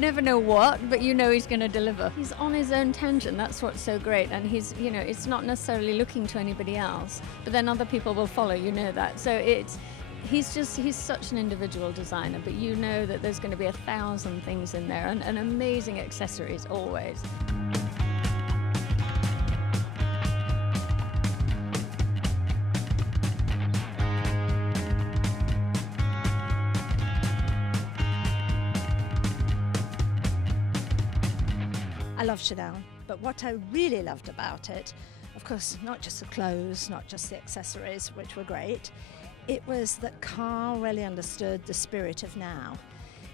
never know what, but you know he's going to deliver. He's on his own tangent. That's what's so great. And he's, you know, it's not necessarily looking to anybody else, but then other people will follow, you know that. So he's such an individual designer, but you know that there's going to be 1,000 things in there and amazing accessories always. I love Chanel, but what I really loved about it, of course, not just the clothes, not just the accessories, which were great, it was that Karl really understood the spirit of now.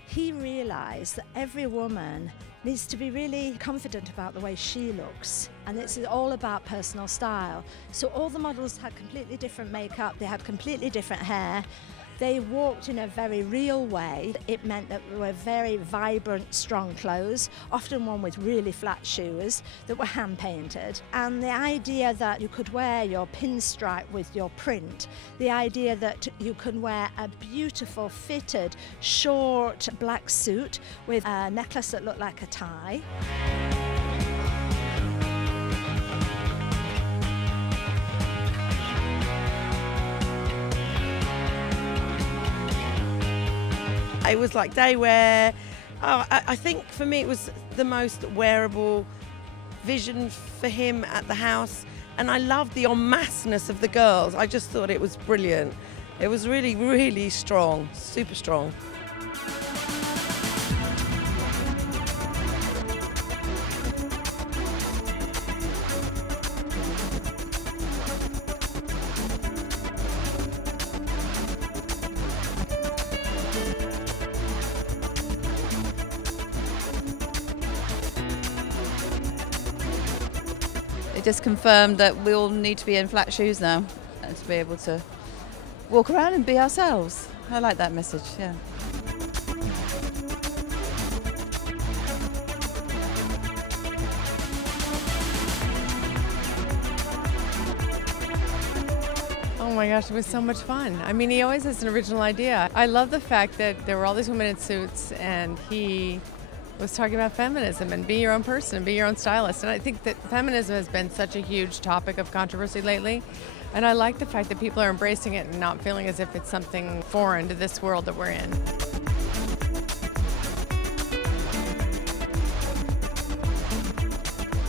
He realized that every woman needs to be really confident about the way she looks, and it's all about personal style. So all the models had completely different makeup, they had completely different hair. They walked in a very real way. It meant that they were very vibrant, strong clothes, often one with really flat shoes that were hand-painted. And the idea that you could wear your pinstripe with your print, the idea that you can wear a beautiful fitted, short black suit with a necklace that looked like a tie. It was like day wear. I think for me it was the most wearable vision for him at the house, and I loved the en masse-ness of the girls. I just thought it was brilliant. It was really, really strong, super strong. Just confirmed that we all need to be in flat shoes now and to be able to walk around and be ourselves. I like that message, yeah. Oh my gosh, it was so much fun. I mean, he always has an original idea. I love the fact that there were all these women in suits and he was talking about feminism and be your own person and be your own stylist. And I think that feminism has been such a huge topic of controversy lately. And I like the fact that people are embracing it and not feeling as if it's something foreign to this world that we're in.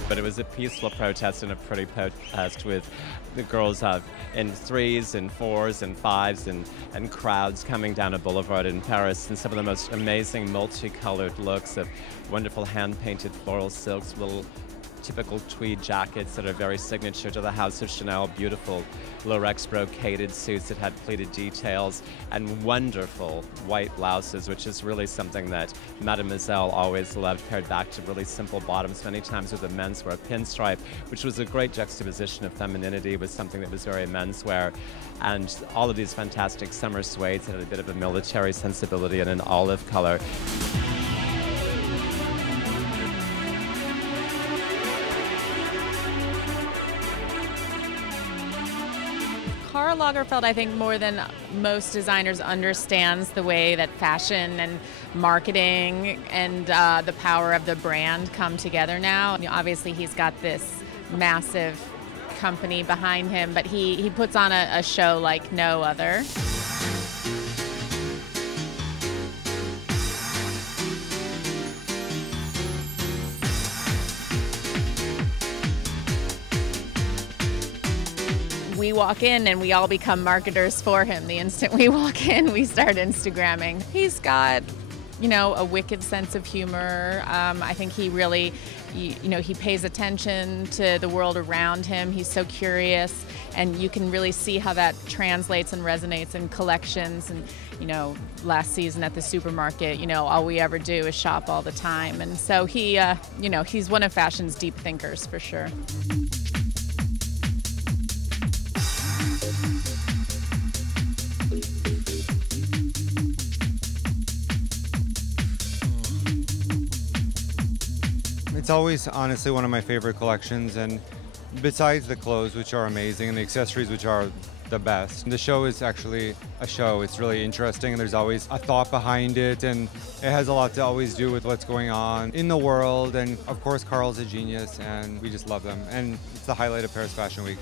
But it was a peaceful protest and a pretty protest with the girls in 3s and 4s and 5s and crowds coming down a boulevard in Paris, and some of the most amazing multicolored looks of wonderful hand-painted floral silks, little typical tweed jackets that are very signature to the House of Chanel, beautiful Lurex brocaded suits that had pleated details, and wonderful white blouses, which is really something that Mademoiselle always loved, paired back to really simple bottoms, many times with a menswear pinstripe, which was a great juxtaposition of femininity with something that was very menswear. And all of these fantastic summer suedes that had a bit of a military sensibility and an olive color. Karl Lagerfeld, I think, more than most designers, understands the way that fashion and marketing and the power of the brand come together now. You know, obviously, he's got this massive company behind him, but he puts on a show like no other. We walk in and we all become marketers for him. The instant we walk in, we start Instagramming. He's got, you know, a wicked sense of humor. I think he really, you know, he pays attention to the world around him. He's so curious, and you can really see how that translates and resonates in collections. And, you know, last season at the supermarket, you know, all we ever do is shop all the time. And so he, you know, he's one of fashion's deep thinkers for sure. It's always honestly one of my favorite collections, and besides the clothes, which are amazing, and the accessories, which are the best. The show is actually a show. It's really interesting, and there's always a thought behind it, and it has a lot to always do with what's going on in the world. And of course, Karl's a genius, and we just love them. And it's the highlight of Paris Fashion Week.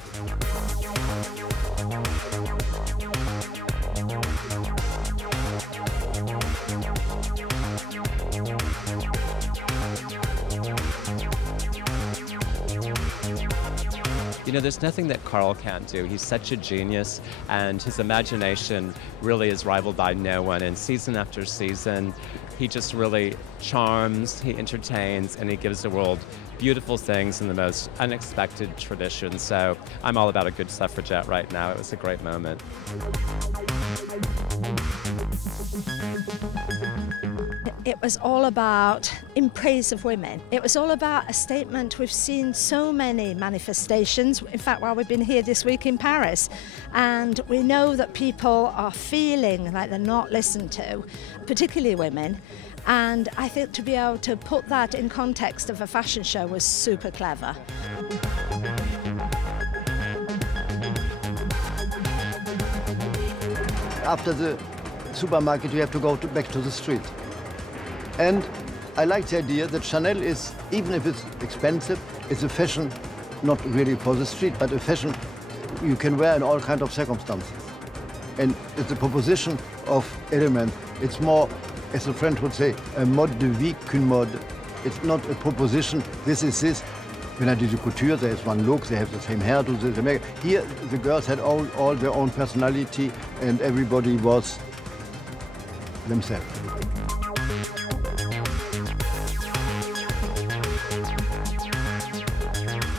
You know, there's nothing that Karl can't do. He's such a genius, and his imagination really is rivaled by no one. And season after season, he just really charms, he entertains, and he gives the world beautiful things in the most unexpected traditions. So I'm all about a good suffragette right now. It was a great moment. It was all about in praise of women. It was all about a statement. We've seen so many manifestations, in fact, while we've been here this week in Paris, and we know that people are feeling like they're not listened to, particularly women. And I think to be able to put that in context of a fashion show was super clever. After the supermarket, you have to go back to the street. And I like the idea that Chanel is, even if it's expensive, it's a fashion not really for the street, but a fashion you can wear in all kinds of circumstances. And it's a proposition of element. It's more, as the French would say, a mode de vie qu'une mode. It's not a proposition, this is this. When I did the couture, there is one look, they have the same hairdo, the makeup. Here, the girls had all their own personality, and everybody was themselves.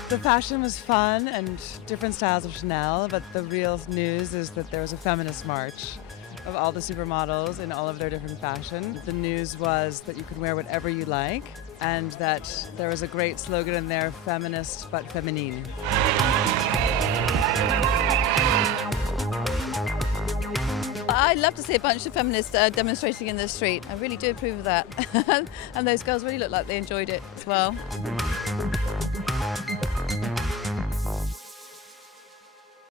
The fashion was fun and different styles of Chanel, but the real news is that there was a feminist march of all the supermodels in all of their different fashion. The news was that you could wear whatever you like, and that there was a great slogan in there, feminist but feminine. I'd love to see a bunch of feminists demonstrating in the street. I really do approve of that. And those girls really look like they enjoyed it as well.